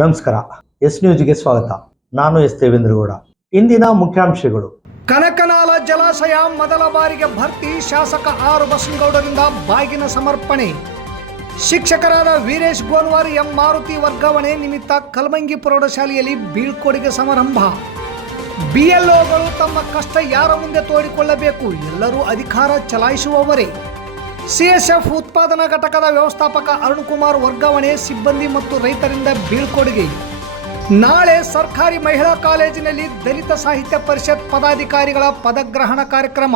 ನಮಸ್ಕಾರ. ಎಸ್ ನ್ಯೂಸ್ಗೆ ಸ್ವಾಗತ. ನಾನು ಎಸ್ ದೇವೇಂದ್ರಗೌಡ. ಇಂದಿನ ಮುಖ್ಯಾಂಶಗಳು. ಕನಕನಾಲ ಜಲಾಶಯ ಮೊದಲ ಬಾರಿಗೆ ಭರ್ತಿ. ಶಾಸಕ ಆರ್ ಬಸನಗೌಡರಿಂದ ಬಾಗಿನ ಸಮರ್ಪಣೆ. ಶಿಕ್ಷಕರಾದ ವೀರೇಶ್ ಗೋನ್ವಾರ್, ಎಂ ಮಾರುತಿ ವರ್ಗಾವಣೆ ನಿಮಿತ್ತ ಕಲಮಂಗಿ ಪ್ರೌಢಶಾಲೆಯಲ್ಲಿ ಬೀಳ್ಕೊಡುಗೆ ಸಮಾರಂಭ. ಬಿಎಲ್ಒಗಳು ತಮ್ಮ ಕಷ್ಟ ಯಾರ ಮುಂದೆ ತೋಡಿಕೊಳ್ಳಬೇಕು, ಎಲ್ಲರೂ ಅಧಿಕಾರ ಚಲಾಯಿಸುವವರೇ. ಸಿಎಸ್ಎಫ್ ಉತ್ಪಾದನಾ ಘಟಕದ ವ್ಯವಸ್ಥಾಪಕ ಅರುಣ್ ಕುಮಾರ್ ವರ್ಗಾವಣೆ. ಸಿಬ್ಬಂದಿ ಮತ್ತು ರೈತರಿಂದ ಬೀಳ್ಕೊಡುಗೆ. ನಾಳೆ ಸರ್ಕಾರಿ ಮಹಿಳಾ ಕಾಲೇಜಿನಲ್ಲಿ ದಲಿತ ಸಾಹಿತ್ಯ ಪರಿಷತ್ ಪದಾಧಿಕಾರಿಗಳ ಪದಗ್ರಹಣ ಕಾರ್ಯಕ್ರಮ.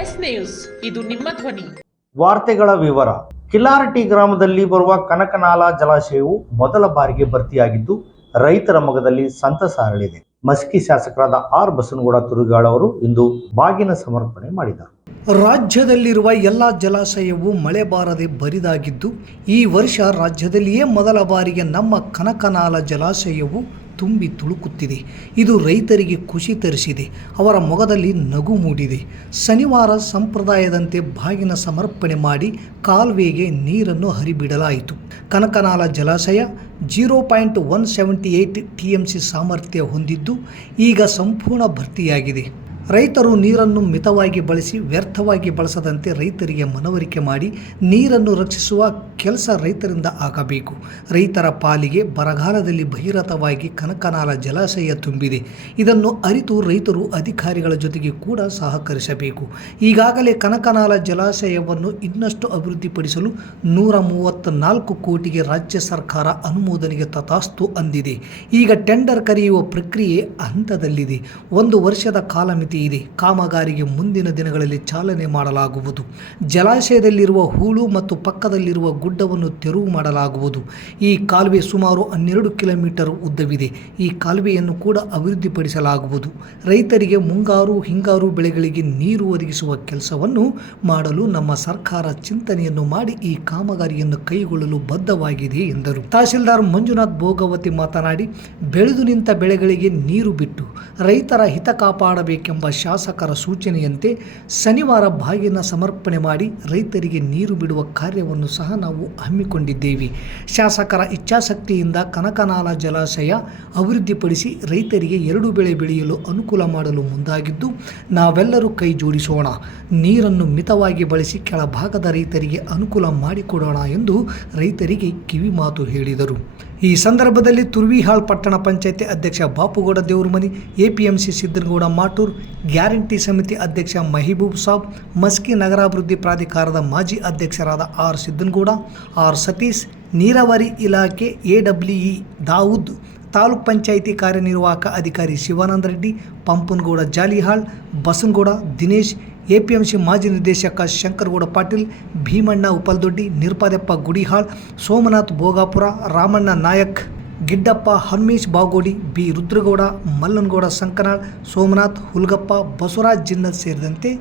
ಎಸ್ ನ್ಯೂಸ್, ಇದು ನಿಮ್ಮ ಧ್ವನಿ. ವಾರ್ತೆಗಳ ವಿವರ. ಕಿಲಾರಟಿ ಗ್ರಾಮದಲ್ಲಿ ಬರುವ ಕನಕನಾಲ ಜಲಾಶಯವು ಮೊದಲ ಬಾರಿಗೆ ಭರ್ತಿಯಾಗಿದ್ದು ರೈತರ ಮೊಗದಲ್ಲಿ ಸಂತಸ ಹರಳಿದೆ. ಮಸ್ಕಿ ಶಾಸಕರಾದ ಆರ್ ಬಸನಗೌಡ ತುರುಗಾಳ್ ಅವರು ಇಂದು ಬಾಗಿನ ಸಮರ್ಪಣೆ ಮಾಡಿದರು. ರಾಜ್ಯದಲ್ಲಿರುವ ಎಲ್ಲ ಜಲಾಶಯವು ಮಳೆ ಬಾರದೆ ಬರಿದಾಗಿದ್ದು, ಈ ವರ್ಷ ರಾಜ್ಯದಲ್ಲಿಯೇ ಮೊದಲ ಬಾರಿಗೆ ನಮ್ಮ ಕನಕನಾಲ ಜಲಾಶಯವು ತುಂಬಿ ತುಳುಕುತ್ತಿದೆ. ಇದು ರೈತರಿಗೆ ಖುಷಿ ತರಿಸಿದೆ. ಅವರ ಮೊಗದಲ್ಲಿ ನಗು ಮೂಡಿದೆ. ಶನಿವಾರ ಸಂಪ್ರದಾಯದಂತೆ ಬಾಗಿನ ಸಮರ್ಪಣೆ ಮಾಡಿ ಕಾಲುವೆಗೆ ನೀರನ್ನು ಹರಿಬಿಡಲಾಯಿತು. ಕನಕನಾಲ ಜಲಾಶಯ 0.178 TMC ಸಾಮರ್ಥ್ಯ ಹೊಂದಿದ್ದು ಈಗ ಸಂಪೂರ್ಣ ಭರ್ತಿಯಾಗಿದೆ. ರೈತರು ನೀರನ್ನು ಮಿತವಾಗಿ ಬಳಸಿ ವ್ಯರ್ಥವಾಗಿ ಬಳಸದಂತೆ ರೈತರಿಗೆ ಮನವರಿಕೆ ಮಾಡಿ ನೀರನ್ನು ರಕ್ಷಿಸುವ ಕೆಲಸ ರೈತರಿಂದ ಆಗಬೇಕು. ರೈತರ ಪಾಲಿಗೆ ಬರಗಾಲದಲ್ಲಿ ಭಗೀರಥವಾಗಿ ಕನಕನಾಲ ಜಲಾಶಯ ತುಂಬಿದೆ. ಇದನ್ನು ಅರಿತು ರೈತರು ಅಧಿಕಾರಿಗಳ ಜೊತೆಗೆ ಕೂಡ ಸಹಕರಿಸಬೇಕು. ಈಗಾಗಲೇ ಕನಕನಾಲ ಜಲಾಶಯವನ್ನು ಇನ್ನಷ್ಟು ಅಭಿವೃದ್ಧಿಪಡಿಸಲು 134 ಕೋಟಿಗೆ ರಾಜ್ಯ ಸರ್ಕಾರ ಅನುಮೋದನೆಗೆ ತಥಾಸ್ತು ಅಂದಿದೆ. ಈಗ ಟೆಂಡರ್ ಕರೆಯುವ ಪ್ರಕ್ರಿಯೆ ಹಂತದಲ್ಲಿದೆ. 1 ವರ್ಷದ ಕಾಲಮಿತಿ ಇದೆ. ಕಾಮಗಾರಿಗೆ ಮುಂದಿನ ದಿನಗಳಲ್ಲಿ ಚಾಲನೆ ಮಾಡಲಾಗುವುದು. ಜಲಾಶಯದಲ್ಲಿರುವ ಹೂಳು ಮತ್ತು ಪಕ್ಕದಲ್ಲಿರುವ ಗುಡ್ಡವನ್ನು ತೆರವು ಮಾಡಲಾಗುವುದು. ಈ ಕಾಲುವೆ ಸುಮಾರು 12 ಕಿಲೋಮೀಟರ್ ಉದ್ದವಿದೆ. ಈ ಕಾಲುವೆಯನ್ನು ಕೂಡ ಅಭಿವೃದ್ಧಿಪಡಿಸಲಾಗುವುದು. ರೈತರಿಗೆ ಮುಂಗಾರು ಹಿಂಗಾರು ಬೆಳೆಗಳಿಗೆ ನೀರು ಒದಗಿಸುವ ಕೆಲಸವನ್ನು ಮಾಡಲು ನಮ್ಮ ಸರ್ಕಾರ ಚಿಂತನೆಯನ್ನು ಮಾಡಿ ಈ ಕಾಮಗಾರಿಯನ್ನು ಕೈಗೊಳ್ಳಲು ಬದ್ಧವಾಗಿದೆ ಎಂದರು. ತಹಸೀಲ್ದಾರ್ ಮಂಜುನಾಥ್ ಭೋಗವತಿ ಮಾತನಾಡಿ, ಬೆಳೆದು ನಿಂತ ಬೆಳೆಗಳಿಗೆ ನೀರು ಬಿಟ್ಟು ರೈತರ ಹಿತ ಕಾಪಾಡಬೇಕೆಂಬ ಶಾಸಕರ ಸೂಚನೆಯಂತೆ ಶನಿವಾರ ಬಾಗಿನ ಸಮರ್ಪಣೆ ಮಾಡಿ ರೈತರಿಗೆ ನೀರು ಬಿಡುವ ಕಾರ್ಯವನ್ನು ಸಹ ನಾವು ಹಮ್ಮಿಕೊಂಡಿದ್ದೇವೆ. ಶಾಸಕರ ಇಚ್ಛಾಶಕ್ತಿಯಿಂದ ಕನಕನಾಲ ಜಲಾಶಯ ಅಭಿವೃದ್ಧಿಪಡಿಸಿ ರೈತರಿಗೆ 2 ಬೆಳೆ ಬೆಳೆಯಲು ಅನುಕೂಲ ಮಾಡಲು ಮುಂದಾಗಿದ್ದು, ನಾವೆಲ್ಲರೂ ಕೈ ಜೋಡಿಸೋಣ. ನೀರನ್ನು ಮಿತವಾಗಿ ಬಳಸಿ ಕೆಳಭಾಗದ ರೈತರಿಗೆ ಅನುಕೂಲ ಮಾಡಿಕೊಡೋಣ ಎಂದು ರೈತರಿಗೆ ಕಿವಿಮಾತು ಹೇಳಿದರು. ಈ ಸಂದರ್ಭದಲ್ಲಿ ತುರ್ವಿಹಾಳ್ ಪಟ್ಟಣ ಪಂಚಾಯಿತಿ ಅಧ್ಯಕ್ಷ ಬಾಪುಗೌಡ ದೇವರಮನಿ, APMC ಸಿದ್ದನಗೌಡ ಮಾಟೂರ್, ಗ್ಯಾರಂಟಿ ಸಮಿತಿ ಅಧ್ಯಕ್ಷ ಮಹಿಬೂಬ್ ಸಾಬ್, ಮಸ್ಕಿ ನಗರಾಭಿವೃದ್ಧಿ ಪ್ರಾಧಿಕಾರದ ಮಾಜಿ ಅಧ್ಯಕ್ಷರಾದ ಆರ್ ಸಿದ್ದನಗೌಡ, ಆರ್ ಸತೀಶ್, ನೀರಾವರಿ ಇಲಾಖೆ AWE ದಾವೂದ್, ತಾಲೂಕ್ ಪಂಚಾಯಿತಿ ಕಾರ್ಯನಿರ್ವಾಹಕ ಅಧಿಕಾರಿ ಶಿವಾನಂದ ರೆಡ್ಡಿ, ಪಂಪನಗೌಡ ಜಾಲಿಹಾಳ್, ಬಸನಗೌಡ ದಿನೇಶ್, APMC ಮಾಜಿ ನಿರ್ದೇಶಕ ಶಂಕರಗೌಡ ಪಾಟೀಲ್, ಭೀಮಣ್ಣ ಉಪಲ್ದೊಡ್ಡಿ, ನಿರ್ಪಾದಪ್ಪ ಗುಡಿಹಾಳ್, ಸೋಮನಾಥ್ ಭೋಗಾಪುರ, ರಾಮಣ್ಣ ನಾಯಕ್, ಗಿಡ್ಡಪ್ಪ, ಹನುಮೇಶ್ ಬಾಗೋಡಿ, ಬಿ ರುದ್ರಗೌಡ, ಮಲ್ಲನಗೌಡ ಸಂಕನಾಳ್, ಸೋಮನಾಥ್ ಹುಲ್ಗಪ್ಪ, ಬಸವರಾಜ್ ಜಿನ್ನಲ್ ಸೇರಿದಂತೆ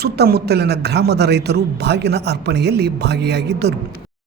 ಸುತ್ತಮುತ್ತಲಿನ ಗ್ರಾಮದ ರೈತರು ಬಾಗಿನ ಅರ್ಪಣೆಯಲ್ಲಿ ಭಾಗಿಯಾಗಿದ್ದರು.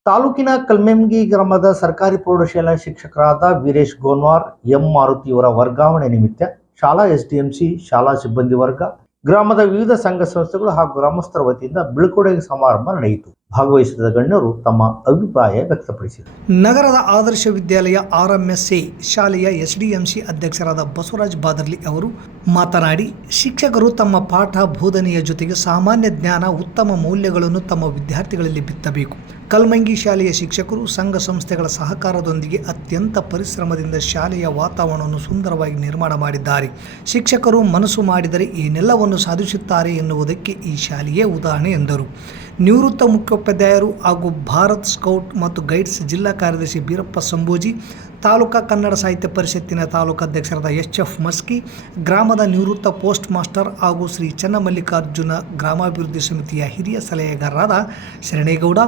ತಾಲೂಕಿನ ಕಲಮಂಗಿ ಗ್ರಾಮದ ಸರ್ಕಾರಿ ಪ್ರೌಢಶಾಲಾ ಶಿಕ್ಷಕರಾದ ವೀರೇಶ್ ಗೋನ್ವಾರ್, ಎಂ ಮಾರುತಿ ಅವರ ವರ್ಗಾವಣೆ ನಿಮಿತ್ತ ಶಾಲಾ SDMC ಶಾಲಾ ಸಿಬ್ಬಂದಿ ವರ್ಗ, ಗ್ರಾಮದ ವಿವಿಧ ಸಂಘ ಸಂಸ್ಥೆಗಳು ಹಾಗೂ ಗ್ರಾಮಸ್ಥರ ವತಿಯಿಂದ ಬೀಳ್ಕೊಡುಗೆ ಸಮಾರಂಭ ನಡೆಯಿತು. ಭಾಗವಹಿಸಿದ ಗಣ್ಯರು ತಮ್ಮ ಅಭಿಪ್ರಾಯ ವ್ಯಕ್ತಪಡಿಸಿದರು. ನಗರದ ಆದರ್ಶ ವಿದ್ಯಾಲಯ RMSA ಶಾಲೆಯ SDMC ಅಧ್ಯಕ್ಷರಾದ ಬಸವರಾಜ್ ಬಾದರ್ಲಿ ಅವರು ಮಾತನಾಡಿ, ಶಿಕ್ಷಕರು ತಮ್ಮ ಪಾಠ ಬೋಧನೆಯ ಜೊತೆಗೆ ಸಾಮಾನ್ಯ ಜ್ಞಾನ, ಉತ್ತಮ ಮೌಲ್ಯಗಳನ್ನು ತಮ್ಮ ವಿದ್ಯಾರ್ಥಿಗಳಲ್ಲಿ ಬಿತ್ತಬೇಕು. ಕಲಮಂಗಿ ಶಾಲೆಯ ಶಿಕ್ಷಕರು ಸಂಘ ಸಂಸ್ಥೆಗಳ ಸಹಕಾರದೊಂದಿಗೆ ಅತ್ಯಂತ ಪರಿಶ್ರಮದಿಂದ ಶಾಲೆಯ ವಾತಾವರಣವನ್ನು ಸುಂದರವಾಗಿ ನಿರ್ಮಾಣ ಮಾಡಿದ್ದಾರೆ. ಶಿಕ್ಷಕರು ಮನಸ್ಸು ಮಾಡಿದರೆ ಏನೆಲ್ಲವನ್ನು ಸಾಧಿಸುತ್ತಾರೆ ಎನ್ನುವುದಕ್ಕೆ ಈ ಶಾಲೆಯೇ ಉದಾಹರಣೆ ಎಂದರು. ನಿವೃತ್ತ ಮುಖ್ಯೋಪಾಧ್ಯಾಯರು ಹಾಗೂ ಭಾರತ್ ಸ್ಕೌಟ್ ಮತ್ತು ಗೈಡ್ಸ್ ಜಿಲ್ಲಾ ಕಾರ್ಯದರ್ಶಿ ಬೀರಪ್ಪ ಸಂಬೋಜಿ, ತಾಲೂಕಾ ಕನ್ನಡ ಸಾಹಿತ್ಯ ಪರಿಷತ್ತಿನ ತಾಲೂಕು ಅಧ್ಯಕ್ಷರಾದ HF ಮಸ್ಕಿ, ಗ್ರಾಮದ ನಿವೃತ್ತ ಪೋಸ್ಟ್ ಮಾಸ್ಟರ್ ಹಾಗೂ ಶ್ರೀ ಚನ್ನಮಲ್ಲಿಕಾರ್ಜುನ ಗ್ರಾಮಾಭಿವೃದ್ಧಿ ಸಮಿತಿಯ ಹಿರಿಯ ಸಲಹೆಗಾರರಾದ ಶರಣೇಗೌಡ,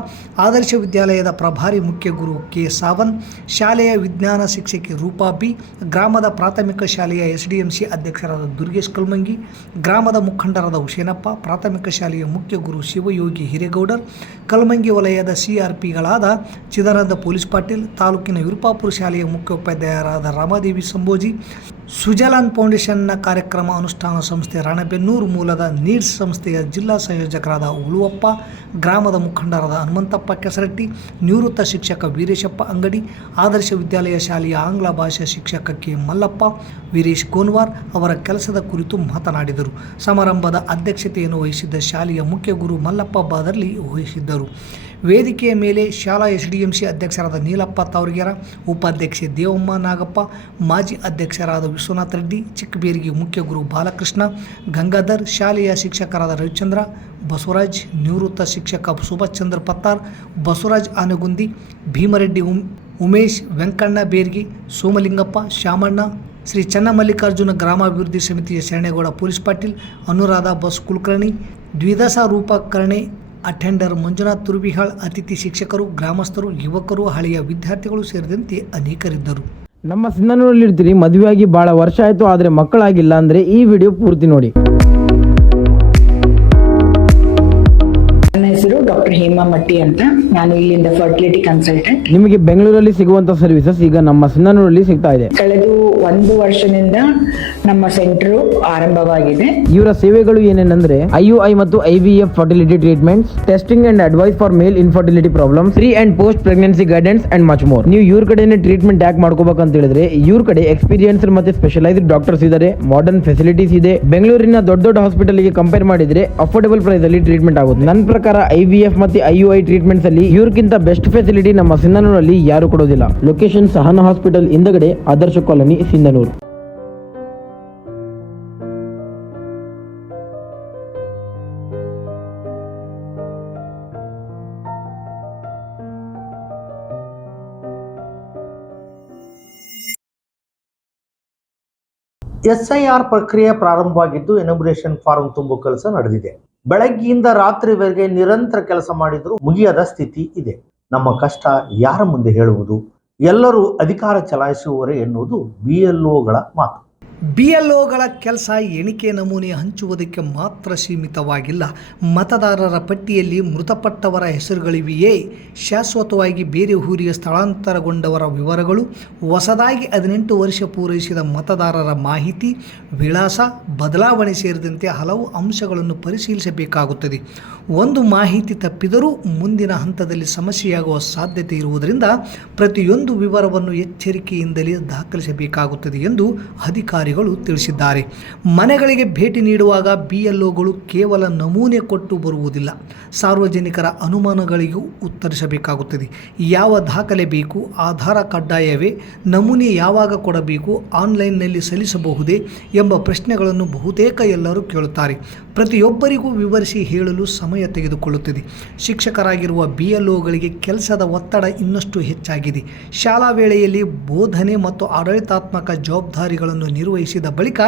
ಆದರ್ಶ ವಿದ್ಯಾಲಯದ ಪ್ರಭಾರಿ ಮುಖ್ಯ ಗುರು K ಸಾವನ್, ಶಾಲೆಯ ವಿಜ್ಞಾನ ಶಿಕ್ಷಕಿ ರೂಪಾ ಬಿ, ಗ್ರಾಮದ ಪ್ರಾಥಮಿಕ ಶಾಲೆಯ SDMC ಅಧ್ಯಕ್ಷರಾದ ದುರ್ಗೇಶ್ ಕಲ್ಮಂಗಿ, ಗ್ರಾಮದ ಮುಖಂಡರಾದ ಹುಸೇನಪ್ಪ, ಪ್ರಾಥಮಿಕ ಶಾಲೆಯ ಮುಖ್ಯ ಗುರು ಶಿವಯೋಗಿ ವೀರೇಗೌಡರ್, ಕಲಮಂಗಿ ವಲಯದ CRPಗಳಾದ ಚಿದಾನಂದ ಪೊಲೀಸ್ ಪಾಟೀಲ್, ತಾಲೂಕಿನ ವಿರುಪಾಪುರ ಶಾಲೆಯ ಮುಖ್ಯೋಪಾಧ್ಯಾಯರಾದ ರಾಮಾದೇವಿ ಸಂಬೋಜಿ, ಸುಜಲಾನ್ ಫೌಂಡೇಶನ್ನ ಕಾರ್ಯಕ್ರಮ ಅನುಷ್ಠಾನ ಸಂಸ್ಥೆ ರಾಣೆಬೆನ್ನೂರು ಮೂಲದ ನೀಡ್ಸ್ ಸಂಸ್ಥೆಯ ಜಿಲ್ಲಾ ಸಂಯೋಜಕರಾದ ಉಳುವಪ್ಪ, ಗ್ರಾಮದ ಮುಖಂಡರಾದ ಹನುಮಂತಪ್ಪ ಕೆಸರಟ್ಟಿ, ನಿವೃತ್ತ ಶಿಕ್ಷಕ ವೀರೇಶಪ್ಪ ಅಂಗಡಿ, ಆದರ್ಶ ವಿದ್ಯಾಲಯ ಶಾಲೆಯ ಆಂಗ್ಲ ಭಾಷಾ ಶಿಕ್ಷಕ ಕೆ ಮಲ್ಲಪ್ಪ, ವೀರೇಶ್ ಗೋನ್ವಾರ್ ಅವರ ಕೆಲಸದ ಕುರಿತು ಮಾತನಾಡಿದರು. ಸಮಾರಂಭದ ಅಧ್ಯಕ್ಷತೆಯನ್ನು ವಹಿಸಿದ್ದ ಶಾಲೆಯ ಮುಖ್ಯ ಗುರು ಮಲ್ಲಪ್ಪ ಬಾದರ್ಲಿ ವಹಿಸಿದ್ದರು. ವೇದಿಕೆಯ ಮೇಲೆ ಶಾಲಾ SDMC ಅಧ್ಯಕ್ಷರಾದ ನೀಲಪ್ಪ ತಾವರ್ಗೆರ, ಉಪಾಧ್ಯಕ್ಷೆ ದೇವಮ್ಮ ನಾಗಪ್ಪ, ಮಾಜಿ ಅಧ್ಯಕ್ಷರಾದ ವಿಶ್ವನಾಥ್ ರೆಡ್ಡಿ, ಚಿಕ್ಕಬೇರಿಗೆ ಮುಖ್ಯ ಗುರು ಬಾಲಕೃಷ್ಣ, ಗಂಗಾಧರ್, ಶಾಲೆಯ ಶಿಕ್ಷಕರಾದ ರವಿಚಂದ್ರ, ಬಸವರಾಜ್, ನಿವೃತ್ತ ಶಿಕ್ಷಕ ಸುಭಾಷ್ ಚಂದ್ರ ಪತ್ತಾರ್, ಬಸವರಾಜ್ ಆನೆಗುಂದಿ, ಭೀಮರೆಡ್ಡಿ, ಉಮೇಶ್, ವೆಂಕಣ್ಣ ಬೇರ್ಗಿ, ಸೋಮಲಿಂಗಪ್ಪ, ಶಾಮಣ್ಣ, ಶ್ರೀ ಚನ್ನಮಲ್ಲಿಕಾರ್ಜುನ ಗ್ರಾಮಾಭಿವೃದ್ಧಿ ಸಮಿತಿಯ ಶರಣೇಗೌಡ ಪೊಲೀಸ್ ಪಾಟೀಲ್, ಅನುರಾಧ ಬಸ್ ಕುಲಕರ್ಣಿ, ದ್ವಿದಶ ರೂಪ ಕರ್ಣೆ, ಅಟೆಂಡರ್ ಮಂಜುನಾಥ್ ತುರ್ಬಿಹಾಳ್, ಅತಿಥಿ ಶಿಕ್ಷಕರು, ಗ್ರಾಮಸ್ಥರು, ಯುವಕರು, ಹಳೆಯ ವಿದ್ಯಾರ್ಥಿಗಳು ಸೇರಿದಂತೆ ಅನೇಕರಿದ್ದರು. ನಮ್ಮ ಸಿಂಧನೂರಲ್ಲಿ ಇರ್ತೀರಿ, ಮದುವೆಯಾಗಿ ಭಾಳ ವರ್ಷ ಆಯಿತು, ಆದರೆ ಮಕ್ಕಳಾಗಿಲ್ಲ ಅಂದರೆ ಈ ವಿಡಿಯೋ ಪೂರ್ತಿ ನೋಡಿ. ನನ್ನ ಹೆಸರು ಡಾಕ್ಟರ್ ಹೇಮಾ ಮಟ್ಟಿ ಅಂತ. ನಾನು ಇಲ್ಲಿಂದ ಫರ್ಟಿಲಿಟಿ ಕನ್ಸಲ್ಟೆಂಟ್. ನಿಮಗೆ ಬೆಂಗಳೂರಲ್ಲಿ ಸಿಗುವಂತ ಸರ್ವಿಸಸ್ ಈಗ ನಮ್ಮ ಸಿಂಧನೂರಲ್ಲಿ ಸಿಗ್ತಾ ಇದೆ. ಕಳೆದ 1 ವರ್ಷದಿಂದ ನಮ್ಮ ಸೆಂಟರ್ ಆರಂಭವಾಗಿದೆ. ಇವರ ಸೇವೆಗಳು ಏನೇನೆಂದ್ರೆ IUI ಮತ್ತು IVF fertility treatments, testing and advice for male infertility problems, pre and post pregnancy guidance and much more. ನೀವು ಇವ್ರ ಕಡೆನೇ ಟ್ರೀಟ್ಮೆಂಟ್ ಯಾಕೆ ಮಾಡ್ಕೋಬೇಕಂತ ಹೇಳಿದ್ರೆ ಇವ್ರ ಕಡೆ ಎಕ್ಸ್ಪೀರಿಯನ್ಸ್ ಮತ್ತೆ ಸ್ಪೆಷಲೈಸ್ಡ್ ಡಾಕ್ಟರ್ಸ್ ಇದ್ದಾರೆ, ಮಾಡರ್ನ್ ಫೆಸಿಲಿಟೀಸ್ ಇದೆ. ಬೆಂಗಳೂರಿನ ದೊಡ್ಡ ದೊಡ್ಡ ಹಾಸ್ಪಿಟಲ್ ಗೆ ಕಂಪೇರ್ ಮಾಡಿದ್ರೆ ಅಫೋರ್ಡಬಲ್ ಪ್ರೈಸ್ ಅಲ್ಲಿ ಟ್ರೀಟ್ಮೆಂಟ್ ಆಗುತ್ತೆ. ನನ್ನ ಪ್ರಕಾರ IVF ಮತ್ತು IUI ಟ್ರೀಟ್ಮೆಂಟ್ಸ್ ಅಲ್ಲಿ ಇವ್ರಕ್ಕಿಂತ ಬೆಸ್ಟ್ ಫೆಸಿಲಿಟಿ ನಮ್ಮ ಸಿಂಧನೂರಲ್ಲಿ ಯಾರು ಕೊಡೋದಿಲ್ಲ. ಲೊಕೇಶನ್ ಸಹನಾ ಹಾಸ್ಪಿಟಲ್ ಹಿಂದಗಡೆ, ಆದರ್ಶ ಕಾಲೋನಿ, ಸಿಂಧನೂರು. SIR ಪ್ರಕ್ರಿಯೆ ಪ್ರಾರಂಭವಾಗಿದ್ದು ಎನ್ಯುಮರೇಷನ್ ಫಾರ್ಮ್ ತುಂಬುವ ಕೆಲಸ ನಡೆದಿದೆ. ಬೆಳಗ್ಗೆಯಿಂದ ರಾತ್ರಿವರೆಗೆ ನಿರಂತರ ಕೆಲಸ ಮಾಡಿದರೂ ಮುಗಿಯದ ಸ್ಥಿತಿ ಇದೆ. ನಮ್ಮ ಕಷ್ಟ ಯಾರ ಮುಂದೆ ಹೇಳುವುದು? ಎಲ್ಲರೂ ಅಧಿಕಾರ ಚಲಾಯಿಸುವವರೇ ಎನ್ನುವುದು BLOಗಳ ಮಾತು. BLOಗಳ ಕೆಲಸ ಎಣಿಕೆ ನಮೂನೆ ಹಂಚುವುದಕ್ಕೆ ಮಾತ್ರ ಸೀಮಿತವಾಗಿಲ್ಲ. ಮತದಾರರ ಪಟ್ಟಿಯಲ್ಲಿ ಮೃತಪಟ್ಟವರ ಹೆಸರುಗಳಿವೆಯೇ, ಶಾಶ್ವತವಾಗಿ ಬೇರೆ ಊರಿಗೆ ಸ್ಥಳಾಂತರಗೊಂಡವರ ವಿವರಗಳು, ಹೊಸದಾಗಿ 18 ವರ್ಷ ಪೂರೈಸಿದ ಮತದಾರರ ಮಾಹಿತಿ, ವಿಳಾಸ ಬದಲಾವಣೆ ಸೇರಿದಂತೆ ಹಲವು ಅಂಶಗಳನ್ನು ಪರಿಶೀಲಿಸಬೇಕಾಗುತ್ತದೆ. ಒಂದು ಮಾಹಿತಿ ತಪ್ಪಿದರೂ ಮುಂದಿನ ಹಂತದಲ್ಲಿ ಸಮಸ್ಯೆಯಾಗುವ ಸಾಧ್ಯತೆ ಇರುವುದರಿಂದ ಪ್ರತಿಯೊಂದು ವಿವರವನ್ನು ಎಚ್ಚರಿಕೆಯಿಂದಲೇ ದಾಖಲಿಸಬೇಕಾಗುತ್ತದೆ ಎಂದು ಅಧಿಕಾರಿಗಳು ತಿಳಿಸಿದ್ದಾರೆ. ಮನೆಗಳಿಗೆ ಭೇಟಿ ನೀಡುವಾಗ BLOಗಳು ಕೇವಲ ನಮೂನೆ ಕೊಟ್ಟು ಬರುವುದಿಲ್ಲ, ಸಾರ್ವಜನಿಕರ ಅನುಮಾನಗಳಿಗೂ ಉತ್ತರಿಸಬೇಕಾಗುತ್ತದೆ. ಯಾವ ದಾಖಲೆ ಬೇಕು? ಆಧಾರ ಕಡ್ಡಾಯವೇ? ನಮೂನೆ ಯಾವಾಗ ಕೊಡಬೇಕು? ಆನ್ಲೈನ್ನಲ್ಲಿ ಸಲ್ಲಿಸಬಹುದೇ? ಎಂಬ ಪ್ರಶ್ನೆಗಳನ್ನು ಬಹುತೇಕ ಎಲ್ಲರೂ ಕೇಳುತ್ತಾರೆ. ಪ್ರತಿಯೊಬ್ಬರಿಗೂ ವಿವರಿಸಿ ಹೇಳಲು ಸಮಯ ತೆಗೆದುಕೊಳ್ಳುತ್ತದೆ. ಶಿಕ್ಷಕರಾಗಿರುವ BLOಗಳಿಗೆ ಕೆಲಸದ ಒತ್ತಡ ಇನ್ನಷ್ಟು ಹೆಚ್ಚಾಗಿದೆ. ಶಾಲಾ ವೇಳೆಯಲ್ಲಿ ಬೋಧನೆ ಮತ್ತು ಆಡಳಿತಾತ್ಮಕ ಜವಾಬ್ದಾರಿಗಳನ್ನು ನಿರ್ವಹಿಸಿದ ಬಳಿಕ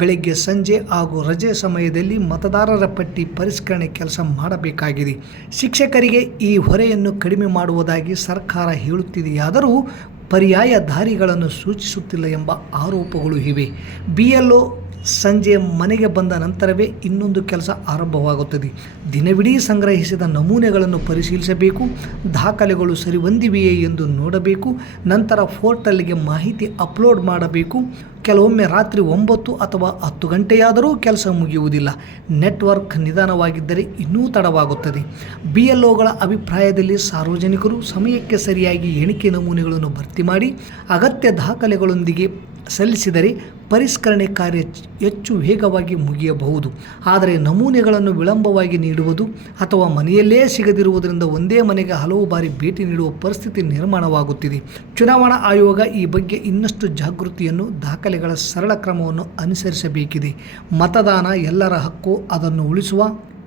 ಬೆಳಗ್ಗೆ, ಸಂಜೆ ಹಾಗೂ ರಜೆ ಸಮಯದಲ್ಲಿ ಮತದಾರರ ಪಟ್ಟಿ ಪರಿಷ್ಕರಣೆ ಕೆಲಸ ಮಾಡಬೇಕಾಗಿದೆ. ಶಿಕ್ಷಕರಿಗೆ ಈ ಹೊರೆಯನ್ನು ಕಡಿಮೆ ಮಾಡುವುದಾಗಿ ಸರ್ಕಾರ ಹೇಳುತ್ತಿದೆಯಾದರೂ ಪರ್ಯಾಯ ದಾರಿಗಳನ್ನು ಸೂಚಿಸುತ್ತಿಲ್ಲ ಎಂಬ ಆರೋಪಗಳು ಇವೆ. BLO ಸಂಜೆ ಮನೆಗೆ ಬಂದ ನಂತರವೇ ಇನ್ನೊಂದು ಕೆಲಸ ಆರಂಭವಾಗುತ್ತದೆ. ದಿನವಿಡೀ ಸಂಗ್ರಹಿಸಿದ ನಮೂನೆಗಳನ್ನು ಪರಿಶೀಲಿಸಬೇಕು, ದಾಖಲೆಗಳು ಸರಿಹೊಂದಿವೆಯೇ ಎಂದು ನೋಡಬೇಕು, ನಂತರ ಪೋರ್ಟಲ್ಗೆ ಮಾಹಿತಿ ಅಪ್ಲೋಡ್ ಮಾಡಬೇಕು. ಕೆಲವೊಮ್ಮೆ ರಾತ್ರಿ 9 ಅಥವಾ 10 ಗಂಟೆಯಾದರೂ ಕೆಲಸ ಮುಗಿಯುವುದಿಲ್ಲ. ನೆಟ್ವರ್ಕ್ ನಿಧಾನವಾಗಿದ್ದರೆ ಇನ್ನೂ ತಡವಾಗುತ್ತದೆ. BLOಗಳ ಅಭಿಪ್ರಾಯದಲ್ಲಿ ಸಾರ್ವಜನಿಕರು ಸಮಯಕ್ಕೆ ಸರಿಯಾಗಿ ಎಣಿಕೆ ನಮೂನೆಗಳನ್ನು ಭರ್ತಿ ಮಾಡಿ ಅಗತ್ಯ ದಾಖಲೆಗಳೊಂದಿಗೆ ಸಲ್ಲಿಸಿದರೆ ಪರಿಷ್ಕರಣೆ ಕಾರ್ಯ ಹೆಚ್ಚು ವೇಗವಾಗಿ ಮುಗಿಯಬಹುದು. ಆದರೆ ನಮೂನೆಗಳನ್ನು ವಿಳಂಬವಾಗಿ ನೀಡುವುದು ಅಥವಾ ಮನೆಯಲ್ಲೇ ಸಿಗದಿರುವುದರಿಂದ ಒಂದೇ ಮನೆಗೆ ಹಲವು ಬಾರಿ ಭೇಟಿ ನೀಡುವ ಪರಿಸ್ಥಿತಿ ನಿರ್ಮಾಣವಾಗುತ್ತಿದೆ. ಚುನಾವಣಾ ಆಯೋಗ ಈ ಬಗ್ಗೆ ಇನ್ನಷ್ಟು ಜಾಗೃತಿಯನ್ನು, ದಾಖಲೆಗಳ ಸರಳ ಕ್ರಮವನ್ನು ಅನುಸರಿಸಬೇಕಿದೆ. ಮತದಾನ ಎಲ್ಲರ ಹಕ್ಕು, ಅದನ್ನು ಉಳಿಸುವ,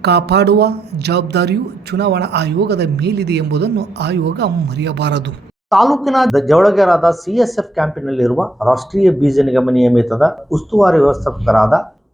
ಕಾಪಾಡುವ ಜವಾಬ್ದಾರಿಯು ಚುನಾವಣಾ ಆಯೋಗದ ಮೇಲಿದೆ ಎಂಬುದನ್ನು ಆಯೋಗ ಮರೆಯಬಾರದು. ತಾಲೂಕಿನ ಜವಳಗೆರಾದ CSF ಕ್ಯಾಂಪಿನಲ್ಲಿರುವ ರಾಷ್ಟ್ರೀಯ ಬೀಜ ನಿಗಮ ನಿಯಮಿತದ ಉಸ್ತುವಾರಿ ವ್ಯವಸ್ಥಾಪಕರಾದ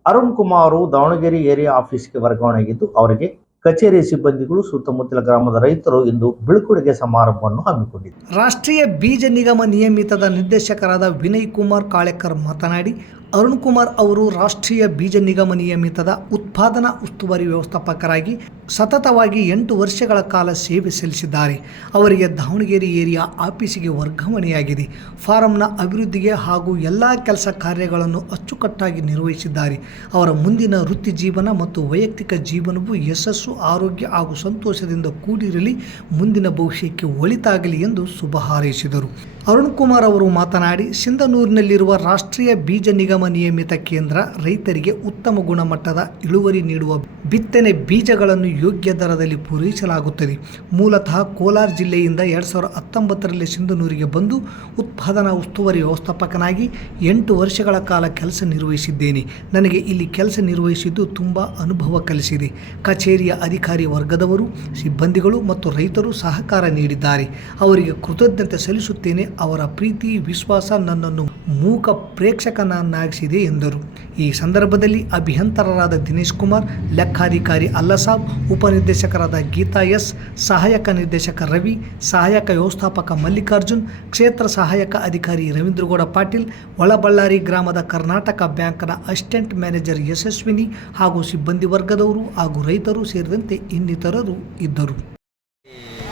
ಅರುಣ್ ಕುಮಾರ್ ದಾವಣಗೆರೆ ಏರಿಯಾ ಆಫೀಸ್ಗೆ ವರ್ಗಾವಣೆಯಾಗಿದ್ದು, ಅವರಿಗೆ ಕಚೇರಿ ಸಿಬ್ಬಂದಿಗಳು, ಸುತ್ತಮುತ್ತಲ ಗ್ರಾಮದ ರೈತರು ಇಂದು ಬೀಳ್ಕೊಡುಗೆ ಸಮಾರಂಭವನ್ನು ಹಮ್ಮಿಕೊಂಡಿದ್ದರು. ರಾಷ್ಟ್ರೀಯ ಬೀಜ ನಿಗಮ ನಿಯಮಿತದ ನಿರ್ದೇಶಕರಾದ ವಿನಯ್ ಕುಮಾರ್ ಕಾಳೆಕರ್ ಮಾತನಾಡಿ, ಅರುಣ್ ಕುಮಾರ್ ಅವರು ರಾಷ್ಟ್ರೀಯ ಬೀಜ ನಿಗಮ ನಿಯಮಿತದ ಉತ್ಪಾದನಾ ಉಸ್ತುವಾರಿ ವ್ಯವಸ್ಥಾಪಕರಾಗಿ ಸತತವಾಗಿ 8 ವರ್ಷಗಳ ಕಾಲ ಸೇವೆ ಸಲ್ಲಿಸಿದ್ದಾರೆ. ಅವರಿಗೆ ದಾವಣಗೆರೆ ಏರಿಯಾ ಆಫೀಸಿಗೆ ವರ್ಗಾವಣೆಯಾಗಿದೆ. ಫಾರಂನ ಅಭಿವೃದ್ಧಿಗೆ ಹಾಗೂ ಎಲ್ಲ ಕೆಲಸ ಕಾರ್ಯಗಳನ್ನು ಅಚ್ಚುಕಟ್ಟಾಗಿ ನಿರ್ವಹಿಸಿದ್ದಾರೆ. ಅವರ ಮುಂದಿನ ವೃತ್ತಿ ಜೀವನ ಮತ್ತು ವೈಯಕ್ತಿಕ ಜೀವನವು ಯಶಸ್ಸು, ಆರೋಗ್ಯ ಹಾಗೂ ಸಂತೋಷದಿಂದ ಕೂಡಿರಲಿ, ಮುಂದಿನ ಭವಿಷ್ಯಕ್ಕೆ ಒಳಿತಾಗಲಿ ಎಂದು ಶುಭ ಹಾರೈಸಿದರು. ಅರುಣ್ ಕುಮಾರ್ ಅವರು ಮಾತನಾಡಿ, ಸಿಂಧನೂರಿನಲ್ಲಿರುವ ರಾಷ್ಟ್ರೀಯ ಬೀಜ ನಿಗಮ ನಿಯಮಿತ ಕೇಂದ್ರ ರೈತರಿಗೆ ಉತ್ತಮ ಗುಣಮಟ್ಟದ ಇಳುವರಿ ನೀಡುವ ಬಿತ್ತನೆ ಬೀಜಗಳನ್ನು ಯೋಗ್ಯ ದರದಲ್ಲಿ ಪೂರೈಸಲಾಗುತ್ತದೆ. ಮೂಲತಃ ಕೋಲಾರ ಜಿಲ್ಲೆಯಿಂದ 2019ರಲ್ಲಿ ಸಿಂಧನೂರಿಗೆ ಬಂದು ಉತ್ಪಾದನಾ ಉಸ್ತುವಾರಿ ವ್ಯವಸ್ಥಾಪಕನಾಗಿ 8 ವರ್ಷಗಳ ಕಾಲ ಕೆಲಸ ನಿರ್ವಹಿಸಿದ್ದೇನೆ. ನನಗೆ ಇಲ್ಲಿ ಕೆಲಸ ನಿರ್ವಹಿಸಿದ್ದು ತುಂಬ ಅನುಭವ ಕಲಿಸಿದೆ. ಕಚೇರಿಯ ಅಧಿಕಾರಿ ವರ್ಗದವರು, ಸಿಬ್ಬಂದಿಗಳು ಮತ್ತು ರೈತರು ಸಹಕಾರ ನೀಡಿದ್ದಾರೆ. ಅವರಿಗೆ ಕೃತಜ್ಞತೆ ಸಲ್ಲಿಸುತ್ತೇನೆ. ಅವರ ಪ್ರೀತಿ, ವಿಶ್ವಾಸ ನನ್ನನ್ನು ಮೂಕ ಪ್ರೇಕ್ಷಕನನ್ನಾಗಿಸಿದೆ ಎಂದರು. ಈ ಸಂದರ್ಭದಲ್ಲಿ ಅಭಿಯಂತರರಾದ ದಿನೇಶ್ ಕುಮಾರ್, ಲೆಕ್ಕಾಧಿಕಾರಿ ಅಲ್ಲಸಾಬ್, ಉಪನಿರ್ದೇಶಕರಾದ ಗೀತಾ ಎಸ್, ಸಹಾಯಕ ನಿರ್ದೇಶಕ ರವಿ, ಸಹಾಯಕ ವ್ಯವಸ್ಥಾಪಕ ಮಲ್ಲಿಕಾರ್ಜುನ್, ಕ್ಷೇತ್ರ ಸಹಾಯಕ ಅಧಿಕಾರಿ ರವೀಂದ್ರಗೌಡ ಪಾಟೀಲ್, ಒಳಬಳ್ಳಾರಿ ಗ್ರಾಮದ ಕರ್ನಾಟಕ ಬ್ಯಾಂಕ್ನ ಅಸಿಸ್ಟೆಂಟ್ ಮ್ಯಾನೇಜರ್ ಯಶಸ್ವಿನಿ ಹಾಗೂ ಸಿಬ್ಬಂದಿ ವರ್ಗದವರು ಹಾಗೂ ರೈತರು ಸೇರಿದಂತೆ ಇನ್ನಿತರರು ಇದ್ದರು.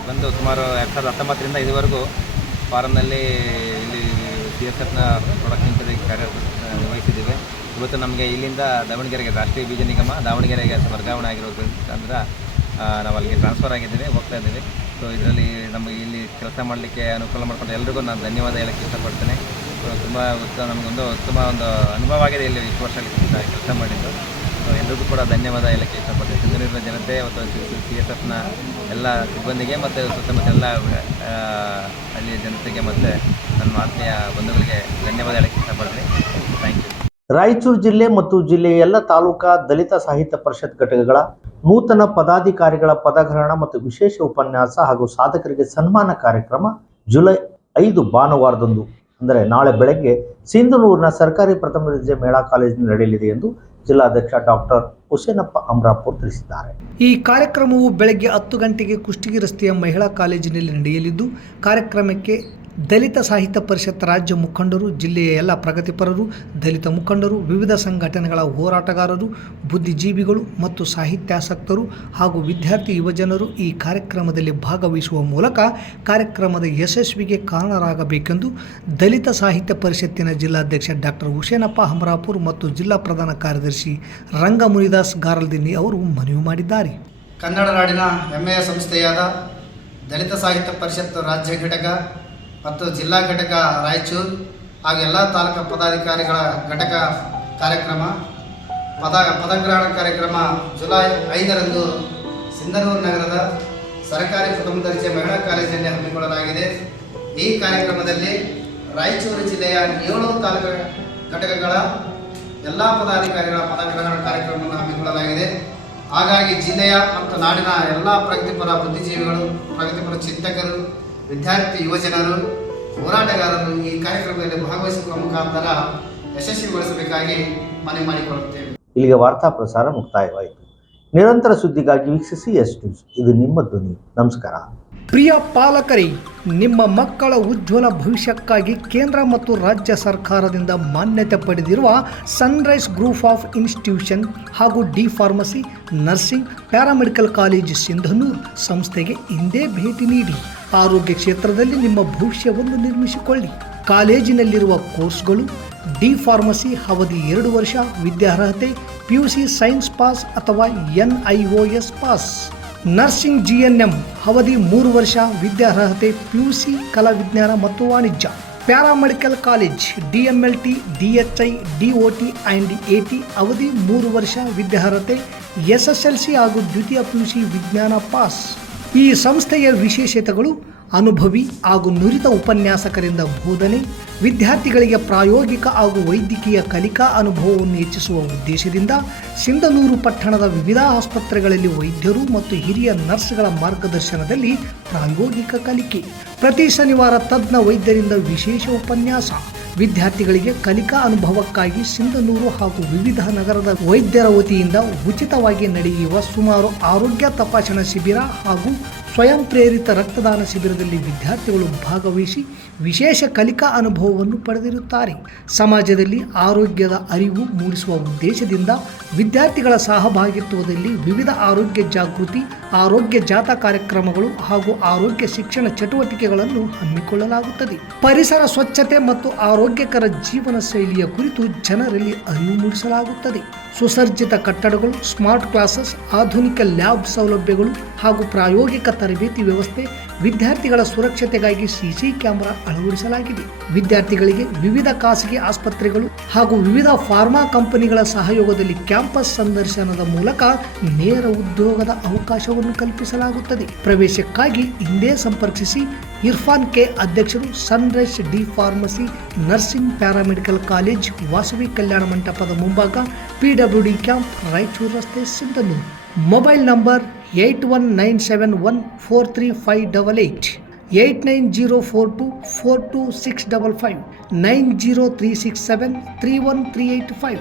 ಬಂದು ಸುಮಾರು 2019ರಿಂದ ಇದುವರೆಗೂ ಫಾರಮ್ನಲ್ಲಿ ಇಲ್ಲಿ CSFನ ಪ್ರೊಡಕ್ಷನ್ ಕಾರ್ಯ ನಿರ್ವಹಿಸಿದ್ದೀವಿ. ಇವತ್ತು ನಮಗೆ ಇಲ್ಲಿಂದ ದಾವಣಗೆರೆಗೆ ರಾಷ್ಟ್ರೀಯ ಬೀಜ ನಿಗಮ ದಾವಣಗೆರೆಗೆ ವರ್ಗಾವಣೆ ಆಗಿರೋದ್ರಿಂದ ನಾವು ಅಲ್ಲಿಗೆ ಟ್ರಾನ್ಸ್ಫರ್ ಆಗಿದ್ದೀವಿ, ಹೋಗ್ತಾ ಇದ್ದೀವಿ. ಸೊ ಇದರಲ್ಲಿ ನಮಗೆ ಇಲ್ಲಿ ಕೆಲಸ ಮಾಡಲಿಕ್ಕೆ ಅನುಕೂಲ ಮಾಡಿಕೊಂಡು ಎಲ್ರಿಗೂ ನಾನು ಧನ್ಯವಾದ ಹೇಳೋಕ್ಕೆ ಇಷ್ಟಪಡ್ತೇನೆ. ಸೊ ತುಂಬ ನಮಗೊಂದು ಉತ್ತಮ ಒಂದು ಅನುಭವ ಆಗಿದೆ ಇಲ್ಲಿ ಇಷ್ಟು ವರ್ಷ ಕೆಲಸ ಮಾಡಿದ್ದು. ಸೊ ಎಲ್ರಿಗೂ ಕೂಡ ಧನ್ಯವಾದ ಹೇಳೋಕ್ಕೆ ಇಷ್ಟಪಡ್ತೇನೆ. ಸಿಂಧನೂರಿನ ಜನತೆ ಮತ್ತು CSFನ ಎಲ್ಲ ಸಿಬ್ಬಂದಿಗೆ ಮತ್ತು ಸುತ್ತಮುತ್ತ ಎಲ್ಲ ಹಳ್ಳಿಯ ಜನತೆಗೆ ಮತ್ತು ನನ್ನ ಆತ್ಮೀಯ ಬಂಧುಗಳಿಗೆ ಧನ್ಯವಾದ ಹೇಳೋಕ್ಕೆ ಇಷ್ಟಪಡ್ತೀನಿ. Thank you. ರಾಯಚೂರು ಜಿಲ್ಲೆ ಮತ್ತು ಜಿಲ್ಲೆಯ ಎಲ್ಲ ತಾಲೂಕಾ ದಲಿತ ಸಾಹಿತ್ಯ ಪರಿಷತ್ ಘಟಕಗಳ ನೂತನ ಪದಾಧಿಕಾರಿಗಳ ಪದಗ್ರಹಣ ಮತ್ತು ವಿಶೇಷ ಉಪನ್ಯಾಸ ಹಾಗೂ ಸಾಧಕರಿಗೆ ಸನ್ಮಾನ ಕಾರ್ಯಕ್ರಮ ಜುಲೈ 5 ಭಾನುವಾರದಂದು ಅಂದರೆ ನಾಳೆ ಬೆಳಗ್ಗೆ ಸಿಂಧನೂರಿನ ಸರ್ಕಾರಿ ಪ್ರಥಮ ದರ್ಜೆ ಮೇಳಾ ಕಾಲೇಜಿನಲ್ಲಿ ನಡೆಯಲಿದೆ ಎಂದು ಜಿಲ್ಲಾಧ್ಯಕ್ಷ ಡಾಕ್ಟರ್ ಹುಸೇನಪ್ಪ ಅಮ್ರಾಪುರ್ ತಿಳಿಸಿದ್ದಾರೆ. ಈ ಕಾರ್ಯಕ್ರಮವು ಬೆಳಗ್ಗೆ 10 ಗಂಟೆಗೆ ಕುಷ್ಟಗಿ ರಸ್ತೆಯ ಮಹಿಳಾ ಕಾಲೇಜಿನಲ್ಲಿ ನಡೆಯಲಿದ್ದು, ಕಾರ್ಯಕ್ರಮಕ್ಕೆ ದಲಿತ ಸಾಹಿತ್ಯ ಪರಿಷತ್ ರಾಜ್ಯ ಮುಖಂಡರು, ಜಿಲ್ಲೆಯ ಎಲ್ಲ ಪ್ರಗತಿಪರರು, ದಲಿತ ಮುಖಂಡರು, ವಿವಿಧ ಸಂಘಟನೆಗಳ ಹೋರಾಟಗಾರರು, ಬುದ್ಧಿಜೀವಿಗಳು ಮತ್ತು ಸಾಹಿತ್ಯಾಸಕ್ತರು ಹಾಗೂ ವಿದ್ಯಾರ್ಥಿ ಯುವಜನರು ಈ ಕಾರ್ಯಕ್ರಮದಲ್ಲಿ ಭಾಗವಹಿಸುವ ಮೂಲಕ ಕಾರ್ಯಕ್ರಮದ ಯಶಸ್ವಿಗೆ ಕಾರಣರಾಗಬೇಕೆಂದು ದಲಿತ ಸಾಹಿತ್ಯ ಪರಿಷತ್ತಿನ ಜಿಲ್ಲಾಧ್ಯಕ್ಷ ಡಾಕ್ಟರ್ ಹುಸೇನಪ್ಪ ಅಮ್ರಾಪುರ್ ಮತ್ತು ಜಿಲ್ಲಾ ಪ್ರಧಾನ ಕಾರ್ಯದರ್ಶಿ ರಂಗ ಮುನಿದಾಸ್ ಗಾರಲ್ದಿನ್ನಿ ಅವರು ಮನವಿ ಮಾಡಿದ್ದಾರೆ. ಕನ್ನಡ ನಾಡಿನ ಹೆಮ್ಮೆಯ ಸಂಸ್ಥೆಯಾದ ದಲಿತ ಸಾಹಿತ್ಯ ಪರಿಷತ್ ರಾಜ್ಯ ಘಟಕ ಮತ್ತು ಜಿಲ್ಲಾ ಘಟಕ ರಾಯಚೂರು ಹಾಗೂ ಎಲ್ಲ ತಾಲೂಕು ಪದಾಧಿಕಾರಿಗಳ ಘಟಕ ಕಾರ್ಯಕ್ರಮ ಪದಗ್ರಹಣ ಕಾರ್ಯಕ್ರಮ ಜುಲೈ 5ರಂದು ಸಿಂಧನೂರು ನಗರದ ಸರ್ಕಾರಿ ಪ್ರಥಮ ದರ್ಜೆ ಮಹಿಳಾ ಕಾಲೇಜಿನಲ್ಲಿ ಹಮ್ಮಿಕೊಳ್ಳಲಾಗಿದೆ. ಈ ಕಾರ್ಯಕ್ರಮದಲ್ಲಿ ರಾಯಚೂರು ಜಿಲ್ಲೆಯ 7 ತಾಲೂಕು ಘಟಕಗಳ ಎಲ್ಲ ಪದಾಧಿಕಾರಿಗಳ ಪದಗ್ರಹಣ ಕಾರ್ಯಕ್ರಮವನ್ನು ಹಮ್ಮಿಕೊಳ್ಳಲಾಗಿದೆ. ಹಾಗಾಗಿ ಜಿಲ್ಲೆಯ ಮತ್ತು ನಾಡಿನ ಎಲ್ಲ ಪ್ರಗತಿಪರ ಬುದ್ಧಿಜೀವಿಗಳು, ಪ್ರಗತಿಪರ ಚಿಂತಕರು, ವಿದ್ಯಾರ್ಥಿ ಯುವಜನರು, ಹೋರಾಟಗಾರರು ಈ ಕಾರ್ಯಕ್ರಮದಲ್ಲಿ ಭಾಗವಹಿಸುವ ಮುಖಾಂತರ ಯಶಸ್ವಿಗೊಳಿಸಬೇಕಾಗಿ ಮನವಿ ಮಾಡಿಕೊಳ್ಳುತ್ತೇವೆ. ಇಲ್ಲಿಗೆ ವಾರ್ತಾ ಪ್ರಸಾರ ಮುಕ್ತಾಯವಾಯಿತು. ನಿರಂತರ ಸುದ್ದಿಗಾಗಿ ವೀಕ್ಷಿಸಿ ಎಸ್ ನ್ಯೂಸ್, ಇದು ನಿಮ್ಮ ಧ್ವನಿ. ನಮಸ್ಕಾರ. ಪ್ರಿಯ ಪಾಲಕರೇ, ನಿಮ್ಮ ಮಕ್ಕಳ ಉಜ್ವಲ ಭವಿಷ್ಯಕ್ಕಾಗಿ ಕೇಂದ್ರ ಮತ್ತು ರಾಜ್ಯ ಸರ್ಕಾರದಿಂದ ಮಾನ್ಯತೆ ಪಡೆದಿರುವ ಸನ್ರೈಸ್ ಗ್ರೂಪ್ ಆಫ್ ಇನ್ಸ್ಟಿಟ್ಯೂಷನ್ ಹಾಗೂ D pharmacy, nursing, paramedical college Sindhanur ಸಂಸ್ಥೆಗೆ ಇಂದೇ ಭೇಟಿ ನೀಡಿ ಆರೋಗ್ಯ ಕ್ಷೇತ್ರದಲ್ಲಿ ನಿಮ್ಮ ಭವಿಷ್ಯವನ್ನು ನಿರ್ಮಿಸಿಕೊಳ್ಳಿ. ಕಾಲೇಜಿನಲ್ಲಿರುವ ಕೋರ್ಸ್ಗಳು: ಡಿ ಫಾರ್ಮಸಿ ಅವಧಿ 2 ವರ್ಷ, ವಿದ್ಯಾರ್ಹತೆ PUC ಸೈನ್ಸ್ ಪಾಸ್ ಅಥವಾ NIOS ಪಾಸ್. ನರ್ಸಿಂಗ್ GNM ಅವಧಿ 3 ವರ್ಷ, ವಿದ್ಯಾರ್ಹತೆ PUC ಕಲಾ ವಿಜ್ಞಾನ ಮತ್ತು ವಾಣಿಜ್ಯ. Paramedical college DMLT, DHI, DOT and AT ಅವಧಿ 3 ವರ್ಷ, ವಿದ್ಯಾರ್ಹತೆ SSLC ಹಾಗೂ ದ್ವಿತೀಯ PUC ವಿಜ್ಞಾನ ಪಾಸ್. ಈ ಸಂಸ್ಥೆಯ ವಿಶೇಷತೆಗಳು: ಅನುಭವಿ ಹಾಗೂ ನುರಿತ ಉಪನ್ಯಾಸಕರಿಂದ ಬೋಧನೆ, ವಿದ್ಯಾರ್ಥಿಗಳಿಗೆ ಪ್ರಾಯೋಗಿಕ ಹಾಗೂ ವೈದ್ಯಕೀಯ ಕಲಿಕಾ ಅನುಭವವನ್ನು ಹೆಚ್ಚಿಸುವ ಉದ್ದೇಶದಿಂದ ಸಿಂಧನೂರು ಪಟ್ಟಣದ ವಿವಿಧ ಆಸ್ಪತ್ರೆಗಳಲ್ಲಿ ವೈದ್ಯರು ಮತ್ತು ಹಿರಿಯ ನರ್ಸ್ಗಳ ಮಾರ್ಗದರ್ಶನದಲ್ಲಿ ಪ್ರಾಯೋಗಿಕ ಕಲಿಕೆ. ಪ್ರತಿ ಶನಿವಾರ ತಜ್ಞ ವೈದ್ಯರಿಂದ ವಿಶೇಷ ಉಪನ್ಯಾಸ. ವಿದ್ಯಾರ್ಥಿಗಳಿಗೆ ಕಲಿಕಾ ಅನುಭವಕ್ಕಾಗಿ ಸಿಂಧನೂರು ಹಾಗೂ ವಿವಿಧ ನಗರದ ವೈದ್ಯರ ವತಿಯಿಂದ ಉಚಿತವಾಗಿ ನಡೆಯುವ ಸುಮಾರು ಆರೋಗ್ಯ ತಪಾಸಣಾ ಶಿಬಿರ ಹಾಗೂ ಸ್ವಯಂ ಪ್ರೇರಿತ ರಕ್ತದಾನ ಶಿಬಿರದಲ್ಲಿ ವಿದ್ಯಾರ್ಥಿಗಳು ಭಾಗವಹಿಸಿ ವಿಶೇಷ ಕಲಿಕಾ ಅನುಭವವನ್ನು ಪಡೆದಿರುತ್ತಾರೆ. ಸಮಾಜದಲ್ಲಿ ಆರೋಗ್ಯದ ಅರಿವು ಮೂಡಿಸುವ ಉದ್ದೇಶದಿಂದ ವಿದ್ಯಾರ್ಥಿಗಳ ಸಹಭಾಗಿತ್ವದಲ್ಲಿ ವಿವಿಧ ಆರೋಗ್ಯ ಜಾಗೃತಿ, ಆರೋಗ್ಯ ಜಾಥಾ ಕಾರ್ಯಕ್ರಮಗಳು ಹಾಗೂ ಆರೋಗ್ಯ ಶಿಕ್ಷಣ ಚಟುವಟಿಕೆಗಳನ್ನು ಹಮ್ಮಿಕೊಳ್ಳಲಾಗುತ್ತದೆ. ಪರಿಸರ ಸ್ವಚ್ಛತೆ ಮತ್ತು ಆರೋಗ್ಯಕರ ಜೀವನ ಶೈಲಿಯ ಕುರಿತು ಜನರಲ್ಲಿ ಅರಿವು ಮೂಡಿಸಲಾಗುತ್ತದೆ. ಸುಸಜ್ಜಿತ ಕಟ್ಟಡಗಳು, ಸ್ಮಾರ್ಟ್ ಕ್ಲಾಸಸ್, ಆಧುನಿಕ ಲ್ಯಾಬ್ ಸೌಲಭ್ಯಗಳು ಹಾಗೂ ಪ್ರಾಯೋಗಿಕ ತರಬೇತಿ ವ್ಯವಸ್ಥೆ, ವಿದ್ಯಾರ್ಥಿಗಳ ಸುರಕ್ಷತೆಗಾಗಿ ಸಿಸಿ ಕ್ಯಾಮೆರಾ ಅಳವಡಿಸಲಾಗಿದೆ. ವಿದ್ಯಾರ್ಥಿಗಳಿಗೆ ವಿವಿಧ ಖಾಸಗಿ ಆಸ್ಪತ್ರೆಗಳು ಹಾಗೂ ವಿವಿಧ ಫಾರ್ಮಾ ಕಂಪನಿಗಳ ಸಹಯೋಗದಲ್ಲಿ ಕ್ಯಾಂಪಸ್ ಸಂದರ್ಶನದ ಮೂಲಕ ನೇರ ಉದ್ಯೋಗದ ಅವಕಾಶವನ್ನು ಕಲ್ಪಿಸಲಾಗುತ್ತದೆ. ಪ್ರವೇಶಕ್ಕಾಗಿ ಹಿಂದೆ ಸಂಪರ್ಕಿಸಿ. ಇರ್ಫಾನ್ ಕೆ, ಅಧ್ಯಕ್ಷರು, sunrise D pharmacy nursing paramedical college, Vasavi ಕಲ್ಯಾಣ ಮಂಟಪದ ಮುಂಭಾಗ, PWD ಕ್ಯಾಂಪ್, ರಾಯಚೂರು ರಸ್ತೆ, ಸಿಂಧನೂರು. Mobile number 8197143588, 8904242655, 90367313885.